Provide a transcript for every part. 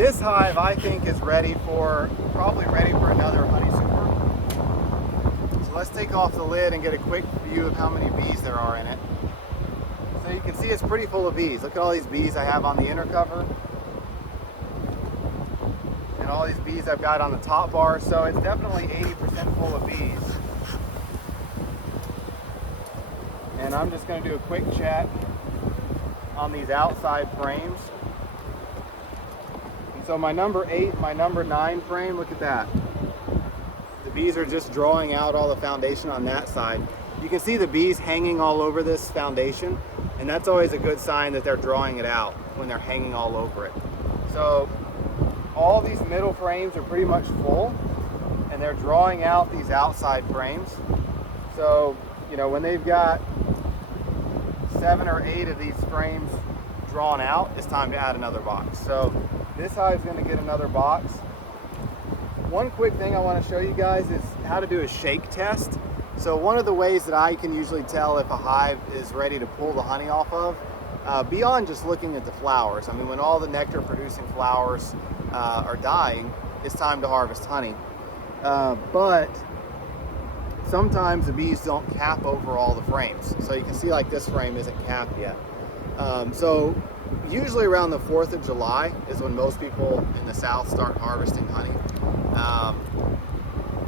This hive, I think, is probably ready for another honey super. So let's take off the lid and get a quick view of how many bees there are in it. So you can see it's pretty full of bees. Look at all these bees I have on the inner cover. And all these bees I've got on the top bar. So it's definitely 80% full of bees. And I'm just going to do a quick check on these outside frames. And so my number 8, my number 9 frame, look at that. The bees are just drawing out all the foundation on that side. You can see the bees hanging all over this foundation, and that's always a good sign that they're drawing it out when they're hanging all over it. So all these middle frames are pretty much full, and they're drawing out these outside frames. So, you know, when they've got 7 or 8 of these frames drawn out, it's time to add another box. So this hive's going to get another box. One quick thing I want to show you guys is how to do a shake test. So one of the ways that I can usually tell if a hive is ready to pull the honey off of, beyond just looking at the flowers. I mean, when all the nectar producing flowers are dying, it's time to harvest honey. But sometimes the bees don't cap over all the frames. So you can see like this frame isn't capped yet. So usually around the 4th of July is when most people in the South start harvesting honey.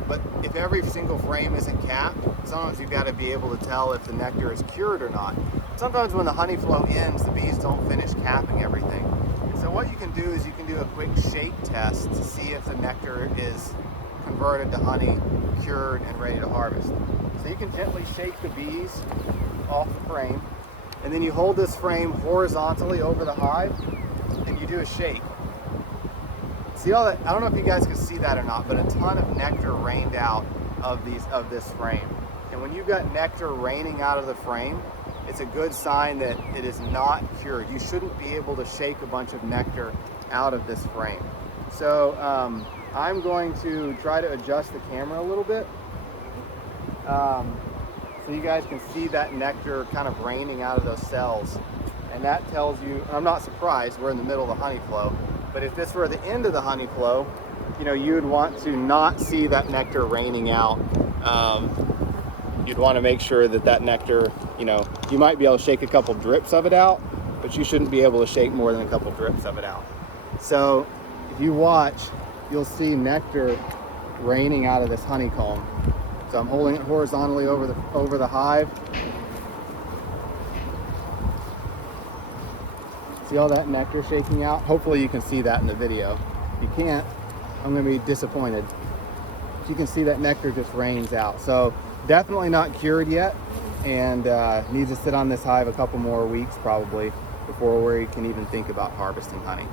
But if every single frame isn't capped, sometimes you've got to be able to tell if the nectar is cured or not. Sometimes when the honey flow ends, the bees don't finish capping everything. So what you can do is you can do a quick shake test to see if the nectar is converted to honey, cured, and ready to harvest. So you can gently shake the bees off the frame, and then you hold this frame horizontally over the hive, and you do a shake. See all that? I don't know if you guys can see that or not, but a ton of nectar rained out of this frame. And when you've got nectar raining out of the frame, it's a good sign that it is not cured. You shouldn't be able to shake a bunch of nectar out of this frame. So I'm going to try to adjust the camera a little bit so you guys can see that nectar kind of raining out of those cells. And that tells you, and I'm not surprised, we're in the middle of the honey flow. But if this were the end of the honey flow, you know, you would want to not see that nectar raining out. You'd want to make sure that that nectar, you know, you might be able to shake a couple drips of it out, but you shouldn't be able to shake more than a couple drips of it out. So if you watch, you'll see nectar raining out of this honeycomb. So I'm holding it horizontally over the hive. See all that nectar shaking out? Hopefully you can see that in the video. If you can't, I'm going to be disappointed. But you can see that nectar just rains out. So definitely not cured yet, and needs to sit on this hive a couple more weeks probably before we can even think about harvesting honey.